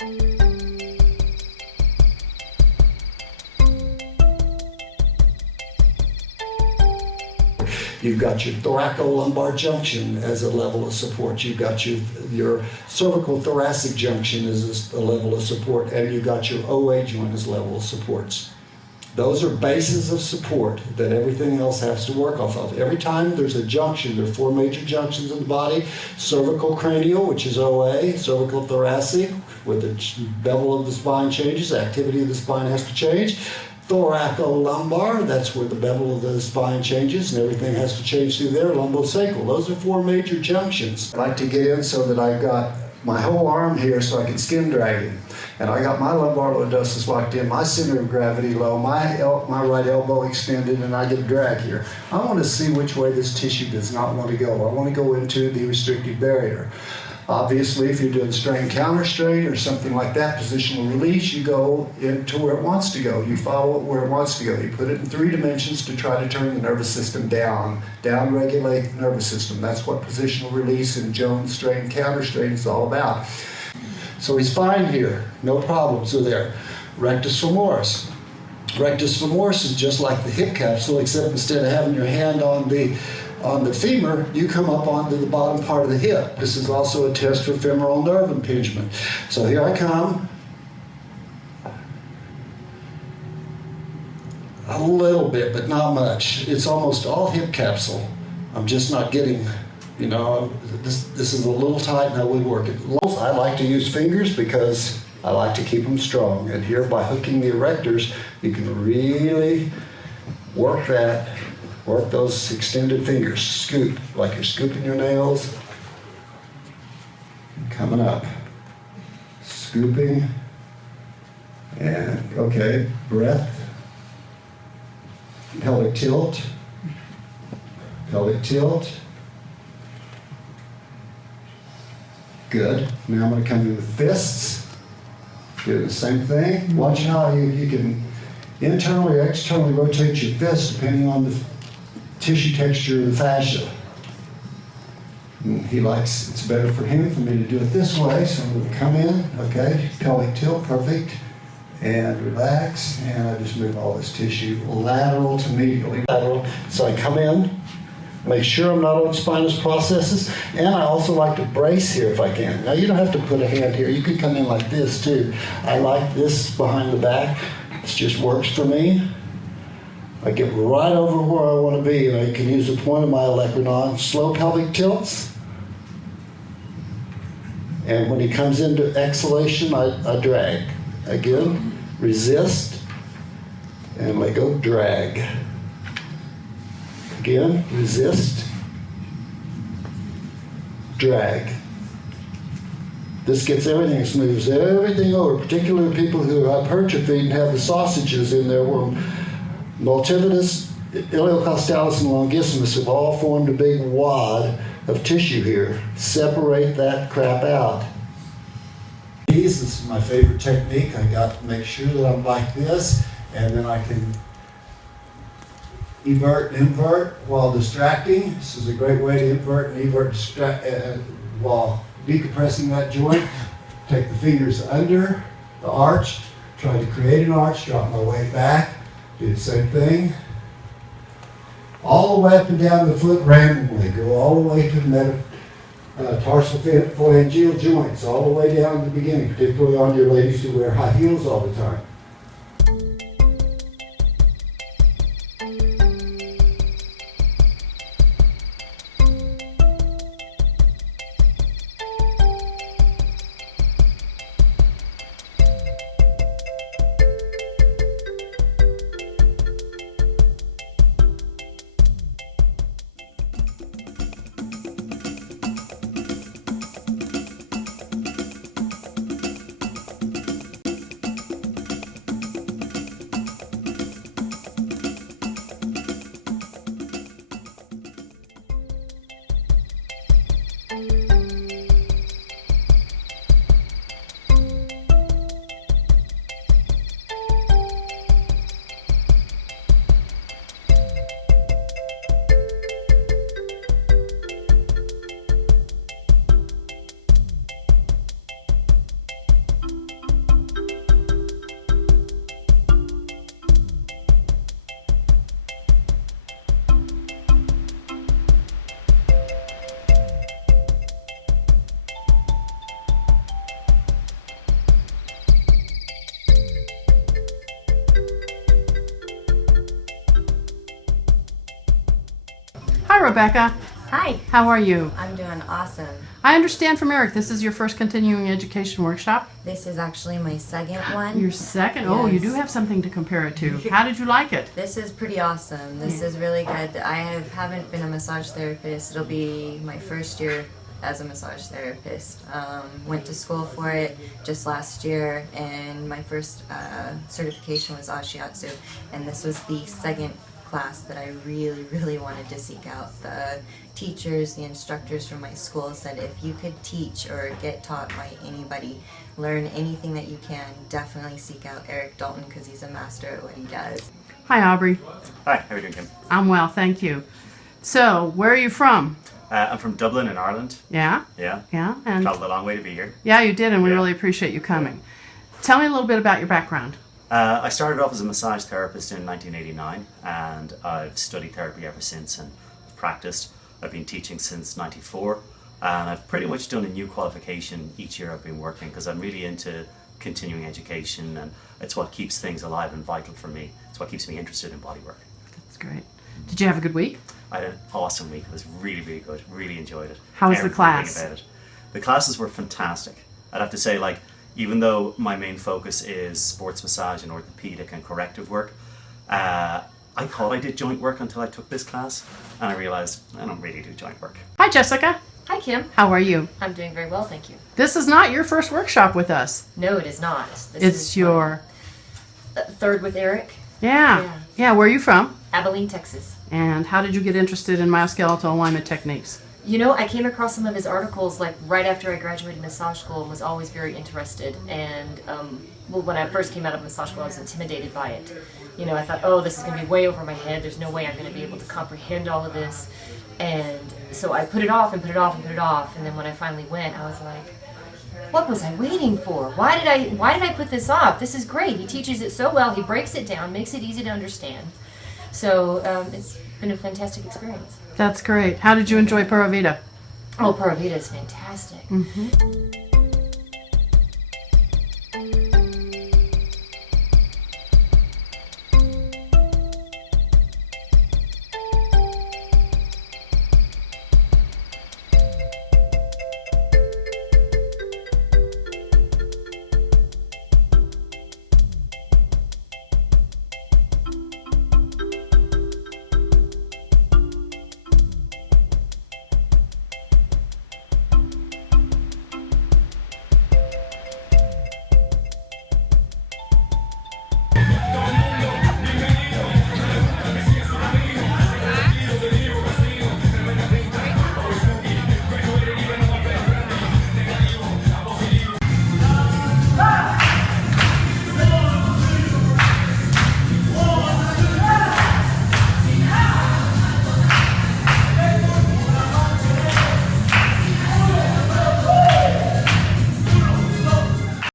You've got your thoracolumbar junction as a level of support. You've got your cervical thoracic junction as a level of support, and you've got your OA joint as a level of supports. Those are bases of support that everything else has to work off of. Every time there's a junction, there are four major junctions in the body: cervical cranial, which is OA, cervical thoracic, where the bevel of the spine changes, the activity of the spine has to change. Thoracolumbar, that's where the bevel of the spine changes and everything has to change through there. Lumbosacral, those are four major junctions. I like to get in so that I've got my whole arm here so I can skin drag it. And I got my lumbar lordosis locked in, my center of gravity low, my right elbow extended, and I get drag here. I want to see which way this tissue does not want to go. I want to go into the restrictive barrier. Obviously, if you're doing strain counter strain or something like that, positional release, you go into where it wants to go. You follow it where it wants to go. You put it in 3 dimensions to try to turn the nervous system down regulate the nervous system. That's what positional release and Jones strain counter strain is all about. So he's fine here. No problems are there. Rectus femoris. Rectus femoris is just like the hip capsule, except instead of having your hand on the femur, you come up onto the bottom part of the hip. This is also a test for femoral nerve impingement. So here I come. A little bit, but not much. It's almost all hip capsule. I'm just not getting, this is a little tight and I would work it. I like to use fingers because I like to keep them strong. And here, by hooking the erectors, you can really work those extended fingers. Scoop, like you're scooping your nails. Coming up. Scooping. And, okay, breath. Pelvic tilt. Pelvic tilt. Good. Now I'm going to come to the fists. Do the same thing. Watch how you can internally or externally rotate your fists depending on the tissue texture of the fascia. And it's better for him for me to do it this way, so I'm going to come in, okay, pelvic tilt, perfect, and relax, and I just move all this tissue lateral to medial. Lateral. So I come in, make sure I'm not on spinous processes, and I also like to brace here if I can. Now you don't have to put a hand here, you could come in like this too. I like this behind the back, this just works for me. I get right over where I want to be, and I can use the point of my olecranon. Slow pelvic tilts. And when he comes into exhalation, I drag. Again, resist, and let go, drag. Again, resist, drag. This gets everything, smooths everything over, particularly people who have hypertrophy and have the sausages in there where multifidus, iliocostalis, and longissimus have all formed a big wad of tissue here. Separate that crap out. This is my favorite technique. I got to make sure that I'm like this, and then I can evert and invert while distracting. This is a great way to invert and evert while decompressing that joint. Take the fingers under the arch, try to create an arch, drop my weight back. Do the same thing. All the way up and down the foot randomly. Go all the way to the tarsophalangeal joints, all the way down at the beginning, particularly on your ladies who wear high heels all the time. Rebecca. Hi. How are you? I'm doing awesome. I understand from Erik, this is your first continuing education workshop. This is actually my second one. Your second? Oh, you Yes. do have something to compare it to. How did you like it? This is pretty awesome. This is really good. Haven't been a massage therapist. It'll be my first year as a massage therapist. Went to school for it just last year, and my first certification was Ashiatsu, and this was the second class that I really wanted to seek out. The teachers, the instructors from my school said if you could teach or get taught by anybody, learn anything that you can, definitely seek out Erik Dalton because he's a master at what he does. Hi, Aubrey. Hi, how are you doing, Kim? I'm well, thank you. So, where are you from? I'm from Dublin in Ireland. Yeah? Yeah. Yeah? And Traveled a long way to be here. yeah, you did, and we Yeah. really appreciate you coming. Tell me a little bit about your background. I started off as a massage therapist in 1989, and I've studied therapy ever since and practiced. I've been teaching since '94, and I've pretty much done a new qualification each year I've been working because I'm really into continuing education, and it's what keeps things alive and vital for me. It's what keeps me interested in bodywork. That's great. Did you have a good week? I had an awesome week. It was really good. Really enjoyed it. How was the Everything class? about it. The classes were fantastic. I'd have to say, like, even though my main focus is sports massage and orthopedic and corrective work, I thought I did joint work until I took this class, and I realized I don't really do joint work. Hi, Jessica. Hi, Kim. How are you? I'm doing very well, thank you. This is not your first workshop with us. No, it is not. This It's is your... my third with Erik. Yeah. Yeah. Yeah, where are you from? Abilene, Texas. And how did you get interested in myoskeletal alignment techniques? You know, I came across some of his articles like right after I graduated massage school and was always very interested. And well, when I first came out of massage school, I was intimidated by it. You know, I thought, oh, this is going to be way over my head. There's no way I'm going to be able to comprehend all of this. And so I put it off and put it off and put it off. And then when I finally went, I was like, what was I waiting for? Why did I put this off? This is great. He teaches it so well. He breaks it down, makes it easy to understand. So it's been a fantastic experience. That's great. How did you enjoy Pura Vida? Oh, Pura Vida is fantastic. Mm-hmm.